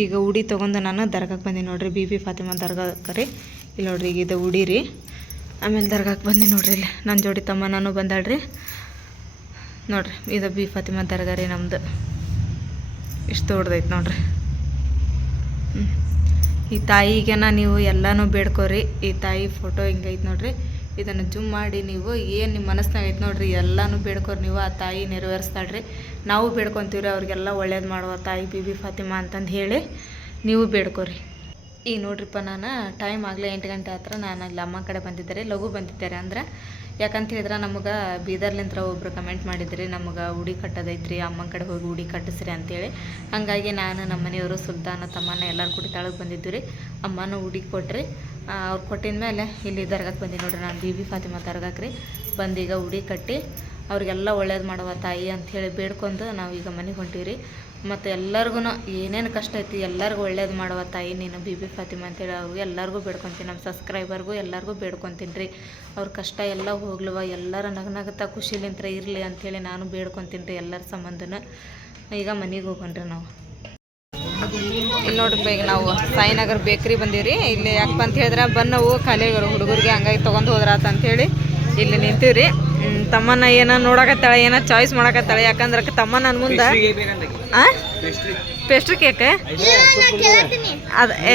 ಈಗ ಉಡಿ ತೊಗೊಂಡು ನಾನು ದರ್ಗಾಕ್ಕೆ ಬಂದೆ ನೋಡ್ರಿ. ಬಿ ಬಿ ಫಾತಿಮಾ ದರ್ಗಾಕ್ಕೆ ರೀ. ಇಲ್ಲಿ ನೋಡ್ರಿ ಈಗ ಇದು ಉಡಿ ರೀ. ಆಮೇಲೆ ದರ್ಗಾಕ್ಕೆ ಬಂದೆ ನೋಡ್ರಿ ಇಲ್ಲಿ. ನನ್ನ ಜೋಡಿ ತಮ್ಮ ನಾನು ಬಂದಾಳ್ರಿ. ನೋಡ್ರಿ, ಇದು ಬಿ ಫಾತಿಮಾ ದರ್ಗಾ ರೀ ನಮ್ಮದು ಇಷ್ಟು ದೊಡ್ಡದೈತೆ ನೋಡ್ರಿ. ಈ ತಾಯಿಗೆನ ನೀವು ಎಲ್ಲನೂ ಬೇಡ್ಕೋರಿ. ಈ ತಾಯಿ ಫೋಟೋ ಹಿಂಗೈತೆ ನೋಡ್ರಿ. ಇದನ್ನು ಜುಮ್ ಮಾಡಿ ನೀವು ಏನು ನಿಮ್ಮ ಮನಸ್ಸಿನಾಗೈತೆ ನೋಡ್ರಿ. ಎಲ್ಲನೂ ಬೇಡ್ಕೋರಿ ನೀವು. ಆ ತಾಯಿ ನೆರವೇರಿಸ್ತಾಳ್ರಿ. ನಾವು ಬೇಡ್ಕೊತೀವ್ರಿ, ಅವ್ರಿಗೆಲ್ಲ ಒಳ್ಳೇದು ಮಾಡುವ ತಾಯಿ ಬಿ ಬಿ ಫಾತಿಮಾ ಅಂತಂದು ಹೇಳಿ ನೀವು ಬೇಡ್ಕೋರಿ. ಈಗ ನೋಡ್ರಿಪ್ಪ ನಾನು ಟೈಮ್ ಆಗಲೇ ಎಂಟು ಗಂಟೆ ಹತ್ರ ನಾನು ಇಲ್ಲಿ ಅಮ್ಮ ಕಡೆ ಬಂದಿದ್ದಾರೆ, ಲಘು ಬಂದಿದ್ದಾರೆ ಅಂದ್ರೆ ಯಾಕಂತ ಹೇಳಿದ್ರೆ ನಮಗೆ ಬೀದರ್ಲಿಂತ್ರ ಒಬ್ರು ಕಮೆಂಟ್ ಮಾಡಿದ್ರಿ, ನಮಗೆ ಉಡಿ ಕಟ್ಟೋದೈತ್ರಿ, ಅಮ್ಮನ ಕಡೆ ಹೋಗಿ ಉಡಿ ಕಟ್ಟಿಸ್ರಿ ಅಂತೇಳಿ. ಹಾಗಾಗಿ ನಾನು ನಮ್ಮ ಮನೆಯವರು ಸುಲ್ತಾನ ತಮ್ಮನ ಎಲ್ಲರೂ ಕೂಡಿ ತಳಗೆ ಬಂದಿದ್ದು ರೀ ಅಮ್ಮನ ಉಡಿ ಕೊಟ್ರಿ. ಅವ್ರು ಕೊಟ್ಟಿದ ಮೇಲೆ ಇಲ್ಲಿ ದರ್ಗಾಕ್ಕೆ ಬಂದಿ ನೋಡ್ರಿ, ನಾನು ಬಿ ಬಿ ಫಾತಿಮಾ ದರ್ಗಾಕ್ಕೆ ರೀ. ಬಂದೀಗ ಉಡಿ ಕಟ್ಟಿ ಅವ್ರಿಗೆಲ್ಲ ಒಳ್ಳೇದು ಮಾಡುವ ತಾಯಿ ಅಂಥೇಳಿ ಬೇಡ್ಕೊಂಡು ನಾವು ಈಗ ಮನೆಗೆ ಹೊಂಟೀವಿ ಮತ್ತು ಎಲ್ಲರಿಗೂ ಏನೇನು ಕಷ್ಟ ಐತಿ ಎಲ್ಲರಿಗೂ ಒಳ್ಳೇದು ಮಾಡುವ ತಾಯಿ, ನೀನು ಬಿ ಬಿ ಫಾತಿಮಾ ಅಂತೇಳಿ ಅವ್ರಿಗೆ ಎಲ್ಲರಿಗೂ ಬೇಡ್ಕೊತೀನಿ. ನಮ್ಮ ಸಬ್ಸ್ಕ್ರೈಬರ್ಗೂ ಎಲ್ಲರಿಗೂ ಬೇಡ್ಕೊತೀನಿ ರೀ ಅವ್ರ ಕಷ್ಟ ಎಲ್ಲ ಹೋಗ್ಲವ, ಎಲ್ಲರ ನಗನಗತ ಖುಷಿಲಿಂತ್ರ ಇರಲಿ ಅಂಥೇಳಿ ನಾನು ಬೇಡ್ಕೊತೀನಿ ರೀ ಎಲ್ಲರ ಸಂಬಂಧನ. ಈಗ ಮನೆಗೆ ಹೋಗೋಣ್ರಿ ನಾವು. ಇಲ್ಲಿ ನೋಡ್ರಿ ಈಗ ನಾವು ಸಾಯಿನಗರ್ ಬೇಕ್ರಿ ಬಂದೀವಿ ಇಲ್ಲಿ ಯಾಕಪ್ಪ ಅಂತ ಹೇಳಿದ್ರೆ ಬನ್ನವು ಖಾಲಿ ಹುಡುಗರಿಗೆ ಹಂಗಾಗಿ ತೊಗೊಂಡು ಹೋದ್ರಾತ ಅಂತೇಳಿ ಇಲ್ಲಿ ನಿಂತೀವ್ರಿ. ತಮ್ಮನ ಏನ ನೋಡಕತ್ತಾಳ ಏನ ಚಾಯ್ಸ್ ಮಾಡಕತ್ತಾಳ ಯಾಕಂದ್ರೆ ತಮ್ಮ ನನ್ನ ಮುಂದೆ ಆ? ಪೇಸ್ಟ್ರಿ ಕೇಕ್ ಅದ ಏ.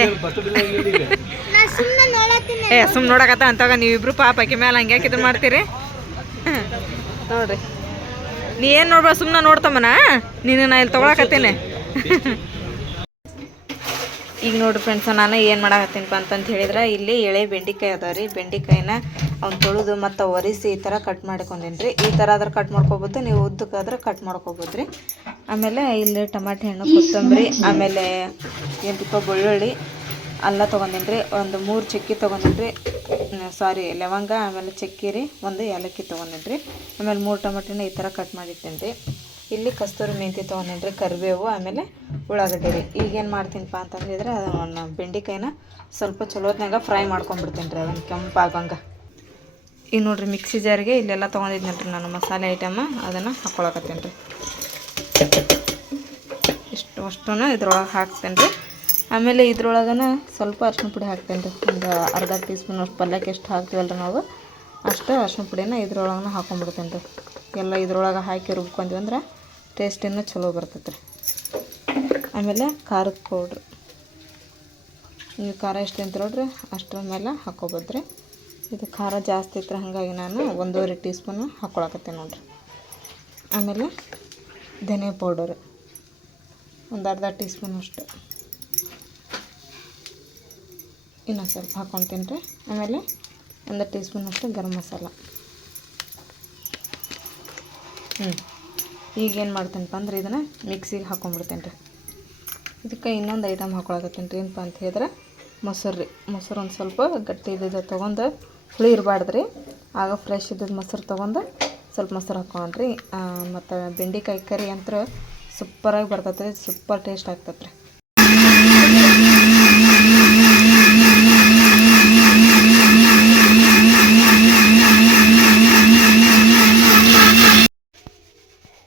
ಏ ಸುಮ್ ನೋಡಕತ್ತ ಅಂತಾಗ ನೀವಿಬ್ರು ಪಾಪ ಆಕಿ ಮ್ಯಾಲ ಹಂಗೆ ಯಾಕೆ ಇದು ಮಾಡ್ತೀರಿ. ನೋಡ್ರಿ. ನೀ ಏನು ನೋಡ್ಬೇಡ ಸುಮ್ಮನೆ ನೋಡ್ತಮ್ಮನ ನೀನು ನಾ ಇಲ್ಲಿ ತೊಗೊಳಕತ್ತೇನೆ. ಈಗ ನೋಡ್ರಿ ಫ್ರೆಂಡ್ಸ್ ನಾನು ಏನು ಮಾಡಾಕತ್ತೀನಪ್ಪ ಅಂತಂತ ಹೇಳಿದ್ರೆ, ಇಲ್ಲಿ ಎಳೆ ಬೆಂಡೆಕಾಯಿ ಅದಾವ ರೀ. ಬೆಂಡೆಕಾಯಿನ ಅವ್ನು ತೊಳೆದು ಮತ್ತು ಒರೆಸಿ ಈ ಥರ ಕಟ್ ಮಾಡ್ಕೊಂಡೇನಿ ರೀ. ಈ ಥರ ಆದ್ರೆ ಕಟ್ ಮಾಡ್ಕೊಬೋದು, ನೀವು ಉದ್ದಕ್ಕಾದ್ರೆ ಕಟ್ ಮಾಡ್ಕೊಬೋದು ರೀ. ಆಮೇಲೆ ಇಲ್ಲಿ ಟಮಾಟೆ ಹಣ್ಣು, ಕೊತ್ತಂಬರಿ, ಆಮೇಲೆ ಏನಪ್ಪ ಬೆಳ್ಳುಳ್ಳಿ ಅಲ್ಲ ತೊಗೊಂಡೇನಿ ರೀ. ಒಂದು ಮೂರು ಚಕ್ಕಿ ತೊಗೊಂಡೇನಿ ರೀ. ಸಾರಿ ಲವಂಗ, ಆಮೇಲೆ ಚಕ್ಕಿ ರೀ ಒಂದು ಏಲಕ್ಕಿ ತೊಗೊಂಡೇನಿ ರೀ. ಆಮೇಲೆ ಮೂರು ಟಮಾಟಿನ ಈ ಥರ ಕಟ್ ಮಾಡಿಟ್ಟೇನಿ ರೀ. ಇಲ್ಲಿ ಕಸ್ತೂರಿ ಮೆಂತಿ ತೊಗೊಂಡಿನಿ ಕರಿಬೇವು, ಆಮೇಲೆ ಉಳ್ಳಾಗಡ್ಡಿ ರೀ. ಈಗೇನು ಮಾಡ್ತೀನಪ್ಪ ಅಂತಂದಿದ್ರೆ ಅದನ್ನು ಬೆಂಡೆಕಾಯಿನ ಸ್ವಲ್ಪ ಚಲೋತ್ನಾಗ ಫ್ರೈ ಮಾಡ್ಕೊಂಡ್ಬಿಡ್ತೀನಿ ರೀ ಅದನ್ನು ಕೆಂಪಾಗಂಗೆ. ಈಗ ನೋಡಿರಿ ಮಿಕ್ಸಿ ಜಾರಿಗೆ ಇಲ್ಲೆಲ್ಲ ತೊಗೊಂಡಿದ್ನಲ್ರಿ ನಾನು ಮಸಾಲೆ ಐಟಮ್, ಅದನ್ನು ಹಾಕ್ಕೊಳಕತ್ತೀನಿ ರೀ ಇಷ್ಟು ಅಷ್ಟನ್ನು ಇದ್ರೊಳಗೆ ಹಾಕ್ತೇನೆ ರೀ ಆಮೇಲೆ ಇದ್ರೊಳಗನ ಸ್ವಲ್ಪ ಅರ್ಶಿನ ಪುಡಿ ಹಾಕ್ತೇನೆ ರೀ ಒಂದು ಅರ್ಧ ಟೀ ಸ್ಪೂನ್ ಅಷ್ಟು ಪಲ್ಯಕ್ಕೆ ಎಷ್ಟು ಹಾಕ್ತೀವಲ್ಲ ರೀ ನಾವು, ಅಷ್ಟು ಅರ್ಶಿನ ಪುಡಿನ ಇದ್ರೊಳಗನ ಹಾಕೊಂಡ್ಬಿಡ್ತೇನೆ ರೀ ಎಲ್ಲ ಇದ್ರೊಳಗೆ ಹಾಕಿ ರುಬ್ಕೊಂತೀವಿ ಅಂದ್ರೆ ಟೇಸ್ಟ್ ಇನ್ನೂ ಚಲೋ ಬರ್ತೈತೆ ರೀ ಆಮೇಲೆ ಖಾರದ ಪೌಡ್ರ್. ನೀವು ಖಾರ ಎಷ್ಟು ಅಂತ ನೋಡ್ರಿ, ಅಷ್ಟರ ಮೇಲೆ ಹಾಕ್ಕೊಬೋದು ರೀ ಇದು ಖಾರ ಜಾಸ್ತಿ ಇತ್ತು ಹಾಗಾಗಿ ನಾನು ಒಂದೂವರೆ ಟೀ ಸ್ಪೂನು ಹಾಕ್ಕೊಳಕತ್ತೀನಿ ನೋಡ್ರಿ. ಆಮೇಲೆ ಧನಿಯಾ ಪೌಡರ್. ಒಂದು ಅರ್ಧ ಟೀಸ್ಪೂನ್ ಅಷ್ಟು. ಇನ್ನೊಂದು ಸ್ವಲ್ಪ ಹಾಕ್ಕೊತೀನಿ ರೀ. ಆಮೇಲೆ ಒಂದು ಟೀಸ್ಪೂನ್ ಅಷ್ಟು ಗರಂ ಮಸಾಲ. ಹ್ಞೂ ಈಗೇನು ಮಾಡ್ತೇನಪ್ಪ ಅಂದ್ರೆ ಇದನ್ನು ಮಿಕ್ಸಿಗೆ ಹಾಕೊಂಡ್ಬಿಡ್ತೇನೆ ರೀ ಇದಕ್ಕೆ ಇನ್ನೊಂದು ಐಟಮ್ ಹಾಕೊಳಕತ್ತೇನೆ ರೀ ಏನಪ್ಪ ಅಂತ ಹೇಳಿದ್ರೆ ಮೊಸರು ರೀ ಮೊಸರು ಒಂದು ಸ್ವಲ್ಪ ಗಟ್ಟಿ ಇದ್ದಿದ್ದು ತೊಗೊಂಡು ಹುಳಿ ಇರಬಾರ್ದು ರೀ ಆಗ ಫ್ರೆಶ್ ಇದ್ದಿದ್ದು ಮೊಸರು ತೊಗೊಂಡು ಸ್ವಲ್ಪ ಮೊಸರು ಹಾಕೊಂಡ್ರಿ ಮತ್ತು ಬೆಂಡೆಕಾಯಿ ಕರಿ ಅಂತ ಸೂಪರಾಗಿ ಬರ್ತೈತೆ ರೀ ಸೂಪರ್ ಟೇಸ್ಟ್ ಆಗ್ತೈತೆ ರೀ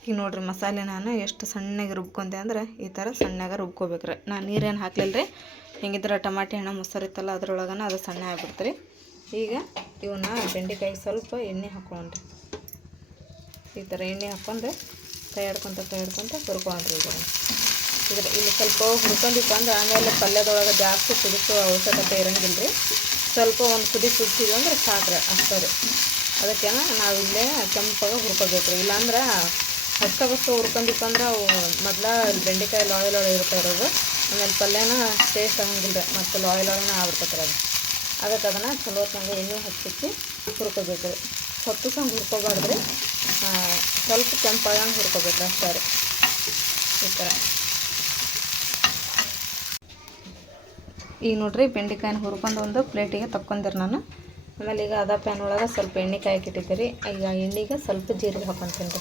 ಈಗ ನೋಡ್ರಿ ಮಸಾಲೆ ನಾನು ಎಷ್ಟು ಸಣ್ಣಗೆ ರುಬ್ಕೊಂಡೆ ಅಂದ್ರೆ ಈ ಥರ ಸಣ್ಣಗೆ ರುಬ್ಕೋಬೇಕ್ರಿ. ನಾನು ನೀರೇನು ಹಾಕ್ಲಿಲ್ಲ ರೀ ಹೆಂಗಿದ್ರೆ ಟಮಾಟೆ ಹಣ್ಣು ಮೊಸರು ಇತ್ತಲ್ಲ ಅದ್ರೊಳಗನ ಅದು ಸಣ್ಣ ಆಗ್ಬಿಡ್ತು ರೀ ಈಗ ಇವನ್ನ ಬೆಂಡೆಕಾಯಿ ಸ್ವಲ್ಪ ಎಣ್ಣೆ ಹಾಕ್ಕೊಂಡ್ರಿ ಈ ಥರ ಎಣ್ಣೆ ಹಾಕ್ಕೊಂಡು ಕೈಯಾಡ್ಕೊತ ಕೈಯಾಡ್ಕೊತ ಹುರ್ಕೊಂಡ್ರಿ ಈಗ. ಇದ್ರ ಇಲ್ಲಿ ಸ್ವಲ್ಪ ಹುರ್ಕೊಂಡಿಪ್ಪ ಅಂದ್ರೆ ಆಮೇಲೆ ಪಲ್ಯದೊಳಗೆ ಜಾಸ್ತಿ ಕುದಿಸೋ ಅವಶ್ಯಕತೆ ಇರಂಗಿಲ್ಲ ರೀ ಸ್ವಲ್ಪ ಒಂದು ಕುದಿ ಕುದಿಸಿದ್ವಿ ಅಂದ್ರೆ ಸಾಕ್ರಿ ಅಷ್ಟೇ ಅದಕ್ಕೆ ನಾವು ಇಲ್ಲೇ ಕೆಂಪಾಗ ಹುರ್ಕೋಬೇಕು ಇಲ್ಲಾಂದ್ರೆ ಅಷ್ಟ ಬಸ್ತ ಹುರ್ಕೊಂಡಿಪ್ಪ ಅಂದ್ರೆ ಅವು ಮೊದ್ಲು ಬೆಂಡೆಕಾಯಿ ಲಾಯಲ್ ಒಳಗೆ ಇರುತ್ತೆ ಇರೋದು. ಆಮೇಲೆ ಪಲ್ಯನ ಟೇಸ್ಟ್ ಆಗಂಗಿಲ್ಲ ಮತ್ತು ಲಾಯಲ್ ಒಳಗೆ ಆಗ್ಬಿಡ್ತೈತೆ ಅದು. ಅದಕ್ಕೆ ಅದನ್ನು ಚಲೋ ತಂಗ ಎಣ್ಣೆ ಹಚ್ಚಿಕ್ಕಿ ಹುರ್ಕೋಬೇಕು ರೀ ಹೊತ್ತು ಹುರ್ಕೋಬಾರ್ದು ರೀ ಸ್ವಲ್ಪ ಕೆಂಪಾಗಂಗೆ ಹುರ್ಕೋಬೇಕು ಅಷ್ಟೇ ರೀ. ಈ ಥರ. ಈಗ ನೋಡ್ರಿ ಬೆಂಡೆಕಾಯಿನ ಹುರ್ಕೊಂಡು ಒಂದು ಪ್ಲೇಟಿಗೆ ತಕ್ಕೊಂದಿರಿ ನಾನು. ಆಮೇಲೆ ಈಗ ಅದ ಪ್ಯಾನ್ ಒಳಗೆ ಸ್ವಲ್ಪ ಎಣ್ಣೆ ಕಾಯಕ್ಕಿಟ್ಟಿದ್ದೆ ರೀ ಈಗ ಎಣ್ಣೆಗೆ ಸ್ವಲ್ಪ ಜೀರಿಗೆ ಹಾಕೊತೀನಿ ರೀ.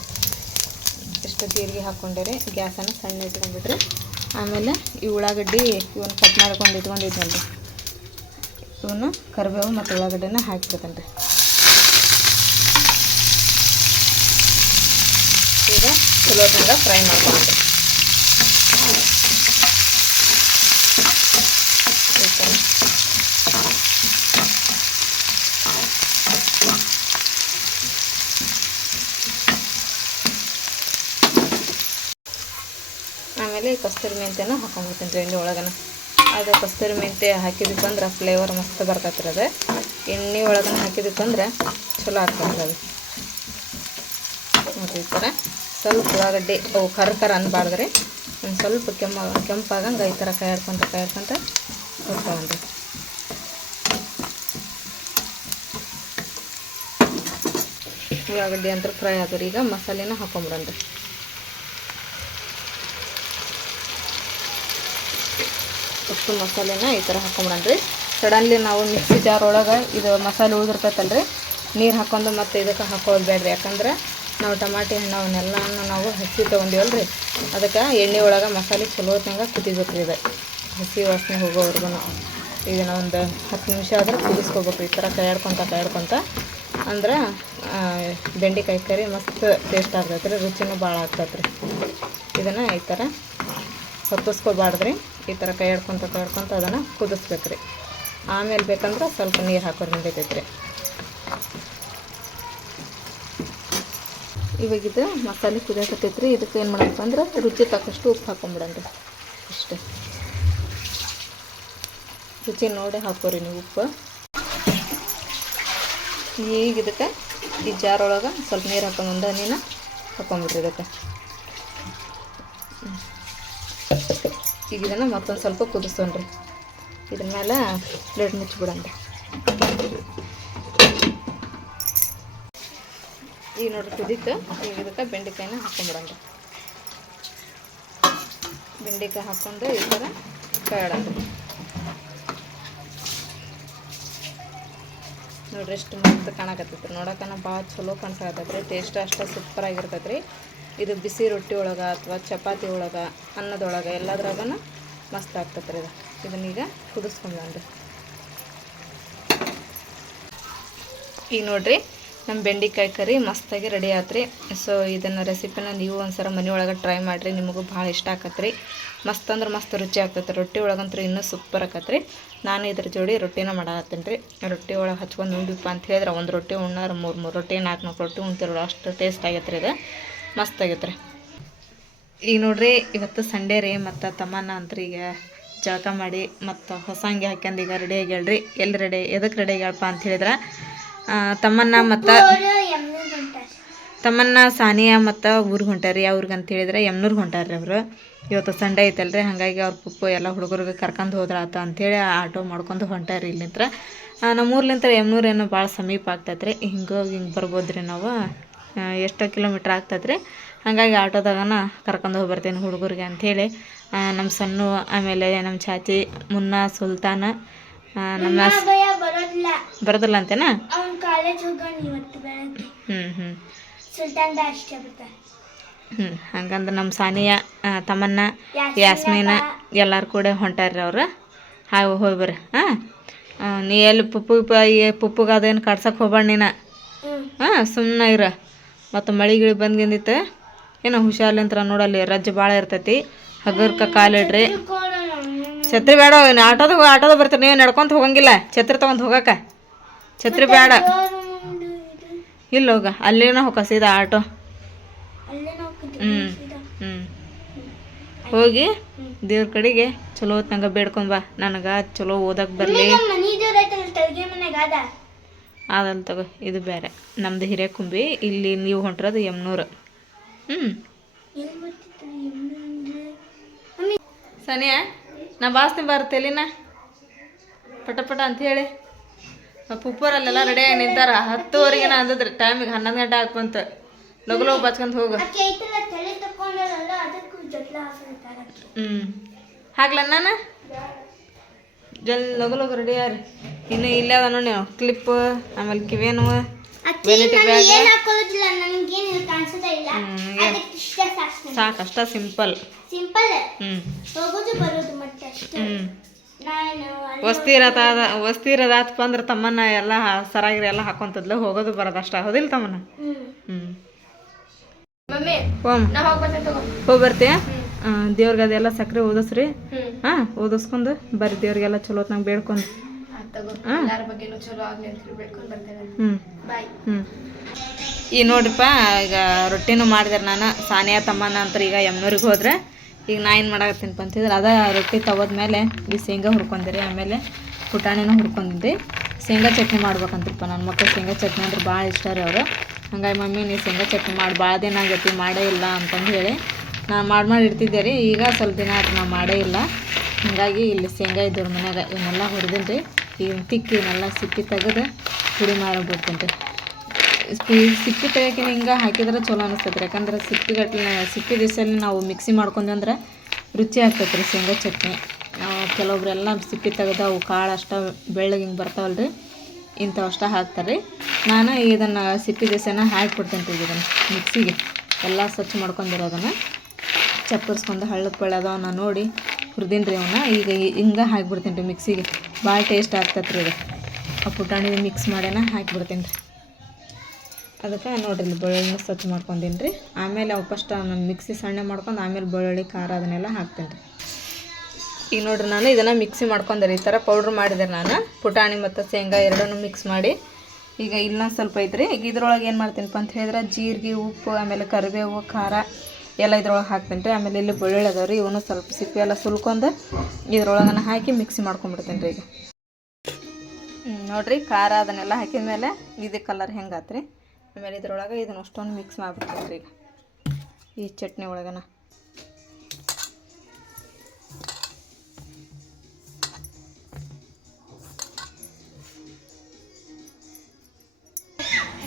ಇಷ್ಟು ಜೀರಿಗೆ ಹಾಕ್ಕೊಂಡಿರಿ ಗ್ಯಾಸನ್ನು ಸಣ್ಣ ಇಟ್ಕೊಂಡ್ಬಿಟ್ರಿ ಆಮೇಲೆ ಈ ಉಳ್ಳಾಗಡ್ಡಿ ಇವನ್ನ ಕಟ್ ಮಾಡ್ಕೊಂಡು ರೀ ಇವನ್ನ ಕರಿಬೇವು ಮತ್ತು ಉಳ್ಳಾಗಡ್ಡಿನ ಹಾಕಿಬಿಡ್ತೇನೆ ರೀ ಈಗ ತಂಗ ಫ್ರೈ ಮಾಡ್ಕೊಂಡ್ರಿ. ಲಾಸ್ಟಿಗೆ ಕಸ್ತೂರಿ ಮೆಂತ್ಯನ ಹಾಕೊಂಡ್ಬಿಡ್ತೀನಿ ರೀ ಎಣ್ಣೆ ಒಳಗನ. ಅದು ಕಸ್ತೂರಿ ಮೆಂತ್ಯ ಹಾಕಿದಕ್ಕೆ ಅಂದ್ರೆ ಫ್ಲೇವರ್ ಮಸ್ತ್ ಬರ್ತೈತೆ ರೀ ಅದು. ಎಣ್ಣೆ ಒಳಗನ ಹಾಕಿದಕ್ಕೆ ಅಂದ್ರೆ ಚಲೋ ಆಗ್ತದೆ ಅದು. ಈ ಥರ ಸ್ವಲ್ಪ ಉಳ್ಳಾಗಡ್ಡೆ ಅವು ಕರ್ ಕರ್ ಅನ್ಬಾರ್ದು ರೀ. ಒಂದು ಸ್ವಲ್ಪ ಕೆಮ್ಮ, ಕೆಂಪಾಗಂಗೆ ಈ ಥರ ಕೈ ಆಡ್ಕೊಂತ ಕೈ ಆಡ್ಕೊಂತ ಹೋಗ್ತಾವನ್ರಿ ಉಳ್ಳಾಗಡ್ಡಿ ಅಂತ ಫ್ರೈ ಆದ್ರಿ, ಈಗ ಮಸಾಲೆನ ಹಾಕೊಂಬಿಡನ್ರಿ ಅಷ್ಟು ಮಸಾಲೆನ ಈ ಥರ ಹಾಕೊಂಬಿಡನ್ರಿ ಸಡನ್ಲಿ ನಾವು ಮಿಕ್ಸಿ ಜಾರ್ ಒಳಗೆ ಇದು ಮಸಾಲೆ ಉಳಿದಿರ್ತೈತಲ್ರಿ. ನೀರು ಹಾಕೊಂಡು ಮತ್ತು ಇದಕ್ಕೆ ಹಾಕೋದು ಬೇಡ್ರಿ. ಯಾಕಂದ್ರೆ ನಾವು ಟಮಾಟಿ ಹಣ್ಣು ಅವನ್ನೆಲ್ಲನೂ ನಾವು ಹಸಿ ತೊಗೊಂಡಿವಲ್ರಿ. ಅದಕ್ಕೆ ಎಣ್ಣೆ ಒಳಗೆ ಮಸಾಲೆ ಚಲೋ ಹೊತ್ನಾಗ ಕುದಿಬೇಕು ಇದು. ಹಸಿ ವಾಸನೆ ಹೋಗೋವರೆಗೂ ಇದನ್ನ ಒಂದು ಹತ್ತು ನಿಮಿಷ ಆದ್ರೆ ಕುದಿಸ್ಕೋಬೇಕು ಈ ಥರ ಕೈಯಾಡ್ಕೊತ ಕೈಯಾಡ್ಕೊತ. ಅಂದ್ರೆ ಬೆಂಡೆಕಾಯಿ ಕರಿ ಮಸ್ತ್ ಟೇಸ್ಟ್ ಆಗ್ತೈತೆ ರೀ ರುಚಿನೂ ಭಾಳ ಆಗ್ತೈತೆ ರೀ ಇದನ್ನು ಈ ಥರ ಹೊತ್ತಿಸ್ಕೋಬಾರ್ದ್ರಿ. ಈ ಥರ ಕೈ ಆಡ್ಕೊತ ಕೈ ಆಡ್ಕೊತ ಅದನ್ನು ಕುದಿಸ್ಬೇಕು ರೀ ಆಮೇಲೆ ಬೇಕಂದ್ರೆ ಸ್ವಲ್ಪ ನೀರು ಹಾಕೋರು ನಡೀತೈತೆ ರೀ ಇವಾಗಿದು ಮಸಾಲೆ ಕುದಿಯಾಕತ್ತೈತೆ ರೀ ಇದಕ್ಕೆ ಏನು ಮಾಡಬೇಕು ಅಂದ್ರೆ ರುಚಿ ತಕ್ಕಷ್ಟು ಉಪ್ಪು ಹಾಕೊಂಬಿಡನ್ರಿ ಅಷ್ಟೇ ರುಚಿ ನೋಡಿ ಹಾಕೋರಿ ನೀವು ಉಪ್ಪು. ಈಗ ಇದಕ್ಕೆ ಈ ಜಾರೊಳಗೆ ಸ್ವಲ್ಪ ನೀರು ಹಾಕೊಂಡು ಒಂದು ಹಣ್ಣಿನ ಹಾಕೊಂಬಿಡ್ರಿ ಇದಕ್ಕೆ. ಈಗ ಇದನ್ನು ಮತ್ತೊಂದು ಸ್ವಲ್ಪ ಕುದಿಸೋಣ್ರಿ ಇದ್ರ ಮೇಲೆ ಪ್ಲೇಟ್ ಮುಚ್ಚಿಬಿಡೋಣ. ಈಗ ನೋಡ್ರಿ ಕುದಿತ್ತು ಈಗ ಇದಕ್ಕೆ ಬೆಂಡೆಕಾಯಿನ ಹಾಕೊಂಬಿಡನ್ರಿ ಬೆಂಡೆಕಾಯಿ ಹಾಕ್ಕೊಂಡು ಈ ಥರ ಕಾಡನ್ರಿ ನೋಡ್ರಿ ಎಷ್ಟು ಮಸ್ತ್ ಕಾಣಕತ್ತೈತಿ ನೋಡೋಕೆ ಭಾಳ ಚಲೋ ಕಾಣಿಸಕತ್ತೈತಿ ರೀ ಟೇಸ್ಟ್ ಅಷ್ಟೇ ಸೂಪರ್ ಆಗಿರ್ತೈತೆ ರೀ ಇದು ಬಿಸಿ ರೊಟ್ಟಿ ಒಳಗೆ ಅಥವಾ ಚಪಾತಿ ಒಳಗೆ, ಅನ್ನದೊಳಗೆ ಎಲ್ಲದ್ರಾಗನ ಮಸ್ತ್ ಆಗ್ತತ್ರಿ ಇದು. ಇದನ್ನೀಗ ಕುದಿಸ್ಕೊಂಡ್ರಿ ಈಗ ನೋಡಿರಿ ನಮ್ಮ ಬೆಂಡೆಕಾಯಿ ಕರಿ ಮಸ್ತಾಗಿ ರೆಡಿ ಆತ್ರಿ. ಸೊ ಇದನ್ನು ರೆಸಿಪಿನ ನೀವು ಒಂದ್ಸಲ ಮನೆ ಒಳಗೆ ಟ್ರೈ ಮಾಡಿರಿ, ನಿಮಗೂ ಭಾಳ ಇಷ್ಟ ಆಕತ್ರಿ ಮಸ್ತ್ ಅಂದ್ರೆ ಮಸ್ತ್ ರುಚಿ ಆಗ್ತೈತೆ ರೊಟ್ಟಿ ಒಳಗಂತೂ ಇನ್ನೂ ಸೂಪರ್ ಆಕತ್ರಿ ನಾನು ಇದ್ರ ಜೋಡಿ ರೊಟ್ಟಿನ ಮಾಡಾಕತ್ತೀನಿ ರೀ. ರೊಟ್ಟಿ ಒಳಗೆ ಹಚ್ಕೊಂಡು ಉಂಡಿಪ್ಪ ಅಂತ ಹೇಳಿದ್ರೆ, ಒಂದು ರೊಟ್ಟಿ ಉಣ್ಣಾರ ಮೂರು ಮೂರು ರೊಟ್ಟಿ ನಾಲ್ಕು ನಾಲ್ಕು ರೊಟ್ಟಿ ಉಣ್ತಿರೋ ಅಷ್ಟು ಟೇಸ್ಟ್ ಆಗೈತೆ ರೀ ಇದು. ಮಸ್ತ್ ಆಗೈತೆ ರೀ ಈಗ ನೋಡ್ರಿ, ಇವತ್ತು ಸಂಡೇ ರೀ, ಮತ್ತು ತಮ್ಮನ ಅಂತ ಈಗ ಜಳಕ ಮಾಡಿ, ಮತ್ತು ಹೊಸ ಅಂಗಿ ಹಾಕ್ಯಂದು ಈಗ ರೆಡಿ ಆಗ್ಯಾಳ್ರಿ ಎಲ್ಲಿ ರೆಡಿ ಎದಕ್ಕೆ ರೆಡಿ ಆಗ್ಯಾಳಪ್ಪ ಅಂತ ಹೇಳಿದ್ರೆ. ತಮ್ಮನ್ನ ಮತ್ತು ತಮ್ಮನ್ನ ಸಾನಿಯಾ ಮತ್ತು ಊರಿಗೆ ಹೊಂಟಾರಿ. ಅವ್ರಿಗೆ ಅಂತ ಹೇಳಿದ್ರೆ ಯಮ್ನೂರ್ಗೆ ಹೊಂಟಾರ್ರಿ ಅವರು. ಇವತ್ತು ಸಂಡೇ ಐತಲ್ರಿ, ಹಾಗಾಗಿ ಅವ್ರ ಪುಪ್ಪು ಎಲ್ಲ ಹುಡುಗರಿಗೆ ಕರ್ಕೊಂಡು ಹೋದ್ರಾತ ಅಂಥೇಳಿ ಆಟೋ ಮಾಡ್ಕೊಂಡು ಹೊಂಟಾರಿ ಇಲ್ಲಿಂತ್ರ. ನಮ್ಮೂರ್ಲಿಂತ ಯಮ್ನೂರು ಏನೋ ಭಾಳ ಸಮೀಪ ಆಗ್ತೈತೆ ರೀ ಹಿಂಗೋಗಿ ಹಿಂಗೆ ಬರ್ಬೋದು ರೀ ನಾವು. ಎಷ್ಟು ಕಿಲೋಮೀಟ್ರ್ ಆಗ್ತದ್ರಿ. ರೀ ಹಾಗಾಗಿ ಆಟೋದಾಗನ ಕರ್ಕೊಂಡು ಹೋಗಿ ಬರ್ತೀನಿ ಹುಡುಗರಿಗೆ ಅಂಥೇಳಿ. ನಮ್ಮ ಸಣ್ಣ ಆಮೇಲೆ ನಮ್ಮ ಚಾಚಿ ಮುನ್ನ ಸುಲ್ತಾನ ನಮ್ಮ ಬರೋದಿಲ್ಲ. ಅಂತೇನಾ? ಹ್ಞೂ ಹ್ಞೂ ಹಂಗಂದ್ರೆ ನಮ್ಮ ಸಾನಿಯಾ ತಮ್ಮನ್ನ ಯಾಸ್ಮಿನ ಎಲ್ಲರೂ ಕೂಡ ಹೊಂಟಾರ್ರಿ ಅವರು. ಹಾಗೆ ಹೋಗಿ ಬರ್ರಿ. ಹಾಂ? ನೀ ಎಲ್ಲಿ ಪುಪ್ಪು ಪುಪ್ಪಗೆ ಅದೇನು ಕಡ್ಸಕ್ಕೆ ಹೋಗ್ಬೇಡ ನೀನು? ಹಾಂ ಸುಮ್ಮನೆ ಇರ. ಮತ್ತು ಮಳೆ ಗಿಳಿ ಬಂದಿಂದಿತ್ತು ಏನೋ ಹುಷಾರ್ಲಿಂತ್ರ ನೋಡಲ್ಲಿ ರಜ್ಜು ಭಾಳ ಇರ್ತೈತಿ. ಹಗರ್ಕ ಕಾಲಿಡ್ರಿ. ಛತ್ರಿ ಬೇಡ ಆಟೋದ ಆಟೋದ ಬರ್ತೀರಿ ನೀವು ನಡ್ಕೊಂತ ಹೋಗಂಗಿಲ್ಲ. ಛತ್ರಿ ತೊಗೊಂಡು ಹೋಗಕ್ಕ ಛತ್ರಿ ಬೇಡ ಇಲ್ಲ ಹೋಗ. ಅಲ್ಲೇನೋ ಹೋಗ ಸೀದಾ ಆಟೋ. ಹ್ಞೂ ಹ್ಞೂ ಹೋಗಿ ದೇವ್ರ ಕಡೆಗೆ ಚಲೋ ಹೊತ್ನಾಗ ಬೇಡ್ಕೊಂಡ್ ಬಾ. ನನಗೆ ಚಲೋ ಓದಕ್ಕೆ ಬರಲಿ. ಅದಲ್ಲ ತಗೋ ಇದು ಬೇರೆ. ನಮ್ದು ಹಿರೇಕುಂಬಿ ಇಲ್ಲಿ ನೀವು ಹೊಂಟಿರೋದು ಯಮ್ನೂರು ಹ್ಞೂ ಸನಿಯಾ ನಾ ಬಾಸ್ತಿ ಬರ್ತೇಲಿನ ಪಟ ಪಟ ಅಂತ ಹೇಳಿ. ಪುಪ್ಪರಲ್ಲೆಲ್ಲ ರೆಡಿಯಾಗಿ ನಿಂತಾರ. ಹತ್ತುವರೆಗೆ ನಾ ಅಂದದ್ರಿ ಟೈಮಿಗೆ ಹನ್ನೊಂದು ಗಂಟೆ ಹಾಕ್ಕೊಂತ ಲಗು ಲಗು ಬಚ್ಕೊಂತ ಹೋಗು. ಹ್ಞೂ ಹಾಕ್ಲ ನಾನು ಜಲ್ ಲಗು ಲಗು ರೆಡಿ ಆರಿ ಇನ್ನು ಇಲ್ಲೇ ಅದ ನೋಡಿ ನೀವು. ಕ್ಲಿಪ್ ಆಮೇಲೆ ಕಿವೇನು ಸಾಕಷ್ಟ ನಾನು ಏನ್ ಹಾಕೊಳ್ಳೋದಿಲ್ಲ ಇಲ್ಲ ಅದಕ್ಕೆ ಇಷ್ಟ ಸಾಕು ಸಾಕು ಅಷ್ಟ ಸಿಂಪಲ್ ಸಿಂಪಲ್ ಹ್ಞೂ ಹೋಗೋದು ಬರೋದು ಮತ್ತೆ ಅಷ್ಟೇ. ಹ್ಞೂ ನಾನು ಅಲ್ಲಿ ವಸ್ತಿ ಇರತ್ತ ವಸ್ತಿ ಇರೋದಾತಪ್ಪ ಅಂದ್ರೆ ತಮ್ಮನ್ನ ಎಲ್ಲ ಸರಾಗಿರಿ ಎಲ್ಲ ಹಾಕೊಂತದ್ಲ ಹೋಗೋದು ಬರೋದು ಅಷ್ಟ. ಹೌದಿಲ್ಲ ತಮ್ಮನ ಹ್ಮ್. ಹ್ಞೂ ಹೋಗಿ ಬರ್ತೀಯ? ದೇವ್ರಿಗೆ ಅದೆಲ್ಲ ಸಕ್ಕರೆ ಓದಿಸ್ರಿ. ಹಾ ಓದಿಸ್ಕೊಂಡು ಬರ್ರಿ ದೇವ್ರಿಗೆಲ್ಲ ಚಲೋ ಹೊತ್ನಾಗ ಬೇಡ್ಕೊಂಡು. ಈ ನೋಡ್ರಿಪ್ಪ ಈಗ ರೊಟ್ಟಿನೂ ಮಾಡಿದೆ ನಾನು ಸಾನಿಯಾ ತಮ್ಮನ ಅಂತ ಈಗ ಯಮ್ನೂರಿಗೆ ಹೋದ್ರೆ. ಈಗ ನಾ ಏನು ಮಾಡಾಕತ್ತೀನಪ್ಪ ಅಂತಂದ್ರೆ ಅದ ರೊಟ್ಟಿ ತಗೋದ್ಮೇಲೆ ಈ ಶೇಂಗಾ ಹುರ್ಕೊಂಡಿರಿ ಆಮೇಲೆ ಪುಟಾಣಿನೂ ಹುರ್ಕೊಂಡಿದ್ರಿ ಶೇಂಗಾ ಚಟ್ನಿ ಮಾಡ್ಬೇಕಂತಿರಪ್ಪ ನನ್ನ ಮಕ್ಕಳು ಶೇಂಗಾ ಚಟ್ನಿ ಅಂದ್ರೆ ಭಾಳ ಇಷ್ಟ ರೀ ಅವರು. ಹಂಗಾಗಿ ಮಮ್ಮಿ ನೀ ಶೇಂಗಾ ಚಟ್ನಿ ಮಾಡಿ ಭಾಳ ದಿನ ಆಗೈತಿ ಮಾಡೇ ಇಲ್ಲ ಅಂತಂದು ಹೇಳಿ. ನಾನು ಮಾಡಿ ಮಾಡಿ ಇಡ್ತಿದ್ದೆ ರೀ. ಈಗ ಸ್ವಲ್ಪ ದಿನ ಆಯ್ತು ನಾವು ಮಾಡೇ ಇಲ್ಲ. ಹೀಗಾಗಿ ಇಲ್ಲಿ ಶೇಂಗಾ ಇದ್ದವ್ರ ಮನ್ಯಾಗ ಇವನ್ನೆಲ್ಲ ಹುರಿದೀನಿ ರೀ. ಈಗ ತಿಕ್ಕಿ ಇವನ್ನೆಲ್ಲ ಸಿಪ್ಪಿ ತೆಗೆದು ಪುಡಿ ಮಾಡಿಬಿಡ್ತೀನಿ ರೀ ಸಿಪ್ಪಿ ತೆಗಿಯೋಕೆ ಹಿಂಗೆ ಹಾಕಿದ್ರೆ ಚಲೋ ಅನಿಸ್ತೈತೆ ಯಾಕಂದ್ರೆ ಸಿಪ್ಪಿ ಗಟ್ಲೆ ಸಿಪ್ಪಿ ದಿವಸಲ್ಲಿ ನಾವು ಮಿಕ್ಸಿ ಮಾಡ್ಕೊಂಡ್ವಿ ಅಂದ್ರೆ ರುಚಿ ಆಗ್ತೈತೆ ರೀ ಶೇಂಗಾ ಚಟ್ನಿ. ನಾವು ಕೆಲವೊಬ್ರೆಲ್ಲ ಸಿಪ್ಪಿ ತೆಗೆದು ಅವು ಕಾಳು ಅಷ್ಟ ಬೆಳ್ಳಗೆ ಹಿಂಗೆ ಬರ್ತಾವಲ್ಲ ರೀ. ಇಂಥವು ಅಷ್ಟ ಹಾಕ್ತಾರೆ ರೀ. ನಾನು ಇದನ್ನು ಸಿಪ್ಪಿ ದಿವಸನ ಹಾಕಿಬಿಡ್ತೇನೆ ರೀ ಇದನ್ನು ಮಿಕ್ಸಿಗೆ. ಎಲ್ಲ ಸ್ವಚ್ಛ ಮಾಡ್ಕೊಂಡಿರೋದನ್ನು. ಚಪ್ಪರ್ಸ್ಕೊಂಡು ಹಳ್ಳದ ಪಳ್ಳ ಅದಾವನ್ನ ನೋಡಿ ಹುರಿದೀನಿ ರೀ ಅವನ್ನ ಈಗ ಹಿಂಗೆ ಹಾಕಿಬಿಡ್ತೀನಿ ರೀ ಮಿಕ್ಸಿಗೆ. ಭಾಳ ಟೇಸ್ಟ್ ಆಗ್ತೈತೆ ರೀ ಇದು. ಆ ಪುಟಾಣಿ ಮಿಕ್ಸ್ ಮಾಡೇನ ಹಾಕಿಬಿಡ್ತೀನಿ ರೀ. ಅದಕ್ಕೆ ನೋಡ್ರಿ ಇಲ್ಲಿ ಬೆಳ್ಳುಳ್ಳಿನ ಸ್ವಚ್ಛ ಮಾಡ್ಕೊಂಡೀನಿ ರೀ. ಆಮೇಲೆ ಅವು ಫಸ್ಟ್ ನಾನು ಮಿಕ್ಸಿ ಸಣ್ಣ ಮಾಡ್ಕೊಂಡು ಆಮೇಲೆ ಬೆಳ್ಳುಳ್ಳಿ, ಖಾರ ಅದನ್ನೆಲ್ಲ ಹಾಕ್ತೀನಿ ರೀ. ಈಗ ನೋಡ್ರಿ ನಾನು ಇದನ್ನು ಮಿಕ್ಸಿ ಮಾಡ್ಕೊಂಡೆ ರೀ ಈ ಥರ ಪೌಡ್ರ್ ಮಾಡಿದೆ ನಾನು. ಪುಟಾಣಿ ಮತ್ತು ಶೇಂಗಾ ಎರಡನ್ನೂ ಮಿಕ್ಸ್ ಮಾಡಿ. ಈಗ ಇನ್ನೊಂದು ಸ್ವಲ್ಪ ಐತ್ರಿ. ಈಗ ಇದ್ರೊಳಗೆ ಏನು ಮಾಡ್ತೀನಪ್ಪ ಅಂತ ಹೇಳಿದ್ರೆ ಜೀರಿಗೆ, ಉಪ್ಪು, ಆಮೇಲೆ ಕರಿಬೇವು, ಖಾರ. ಎಲ್ಲ ಇದ್ರೊಳಗೆ ಹಾಕ್ತೀನಿ ರೀ ಆಮೇಲೆ ಇಲ್ಲಿ ಬೆಳ್ಳುಳ್ಳಿ ಅದಾವ ರೀ, ಇವನು ಸ್ವಲ್ಪ ಸಿಪ್ಪೆ ಎಲ್ಲ ಸುಲ್ಕೊಂಡು ಇದ್ರೊಳಗನ ಹಾಕಿ ಮಿಕ್ಸಿ ಮಾಡ್ಕೊಂಬಿಡ್ತೀನಿ ರೀ ಈಗ ನೋಡಿರಿ ಖಾರ ಅದನ್ನೆಲ್ಲ ಹಾಕಿದ ಮೇಲೆ ಇದು ಕಲರ್ ಹೆಂಗೆ ಆತ್ರಿ? ಆಮೇಲೆ ಇದ್ರೊಳಗೆ ಇದನ್ನ ಅಷ್ಟೊಂದು ಮಿಕ್ಸ್ ಮಾಡ್ಬಿಡ್ತೀನಿ ರೀ ಈಗ. ಈ ಚಟ್ನಿ ಒಳಗನ.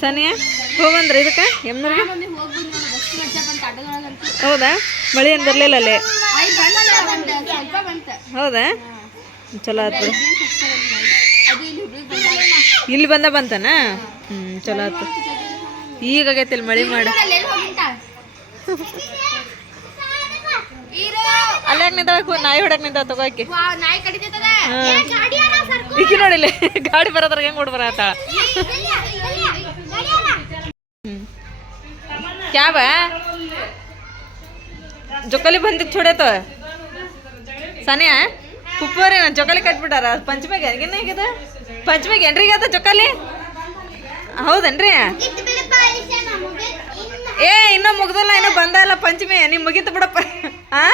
ಸನಿಯಾ ಹೋಗಂದ್ರಿ ಇದಕ್ಕೆ? ಎಮ್ಮರ್ಗೆ ಹೌದಾ? ಮಳೆ ಏನು ಬರಲಿಲ್ಲ ಅಲ್ಲೇ? ಹೌದಾ? ಚಲೋ ಆಯ್ತು ಇಲ್ಲಿ ಬಂದ ಬಂತನ? ಹ್ಞೂ ಚಲೋ ಆಯ್ತು ಈಗ ಆಗೈತಿ ಇಲ್ಲಿ ಮಳೆ ಮಾಡಿ. ಅಲ್ಲೇ ನಿಂತಾವ ನಾಯಿ ಹೊಡಕ್ ನಿಂತ ತಗೋಕೆ ಈಕಿ ನೋಡಿಲ್ಲ ಗಾಡಿ ಬರೋದ್ರ ಹೆಂಗ್ ಹೊಡ್ ಬರತ್ತಾಳ? ಹ್ಞೂ ಕ್ಯಾಬ? ಜೊಕಾಲಿ ಬಂದಿದ್ದು ತೋ. ಸನಿಯ ಕುಪ್ಪರಿ ಜೊಕಾಲಿ ಕಟ್ಬಿಟ್ಟಾರ? ಪಂಚಮಿಗೆ ಏನ ಆಗ್ಯದ ಪಂಚಮಿಗೆ ಏನ್ರಿ ಆಗ್ಯದ ಜೊಕಾಲಿ? ಹೌದನ್ರಿ? ಏ, ಇನ್ನೂ ಮುಗ್ದಲ್ಲ, ಇನ್ನೂ ಬಂದ ಇಲ್ಲ ಪಂಚಮಿ. ನೀವು ಮುಗೀತು ಬಿಡಪ್ಪ. ಹಾ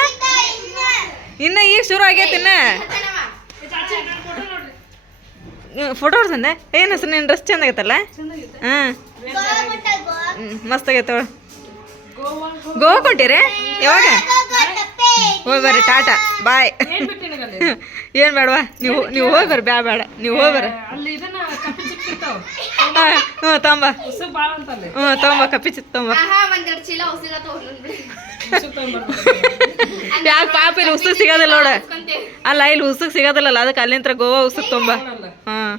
ಇನ್ನ ಈಗ ಶುರು ಆಗೈತಿ ಫೋಟೋ ಹೊಡ್ಸಂದೆ? ಏನು ಹೆಸರು? ನಿನ್ನ ಡ್ರೆಸ್ ಚಂದ ಆಗೈತಲ್ಲ? ಹಾಂ ಮಸ್ತ್ ಆಗೈತೆ ಗೋವಾ ಕೊಟ್ಟಿರಿ ಯಾವಾಗ? ಹೋಗಿ ಬರ್ರಿ ಟಾಟಾ. ಬಾಯ್. ಏನು ಬೇಡವಾ? ನೀವು ನೀವು ಹೋಗಿ ಬರ್ರಿ ಬ್ಯಾ ಬೇಡ ನೀವು ಹೋಗಿ ಬರ್ರಿ. ಹ್ಞೂ ತಂಬ. ಹ್ಞೂ ತಂಬ ಕಪ್ಪಿ ಚಿತ್ ತಂಬ. ಯಾಕ ಪಾಪ ಇಲ್ಲಿ ಉಸುಕ್ ಸಿಗೋದಿಲ್ಲ ನೋಡ. ಅಲ್ಲ ಇಲ್ಲಿ ಉಸುಕ್ ಸಿಗೋದಿಲ್ಲಲ್ಲ ಅದಕ್ಕೆ ಅಲ್ಲಿಂತ್ರ ಗೋವಾ ಉಸುಕ್ ತುಂಬ. ಹಾಂ.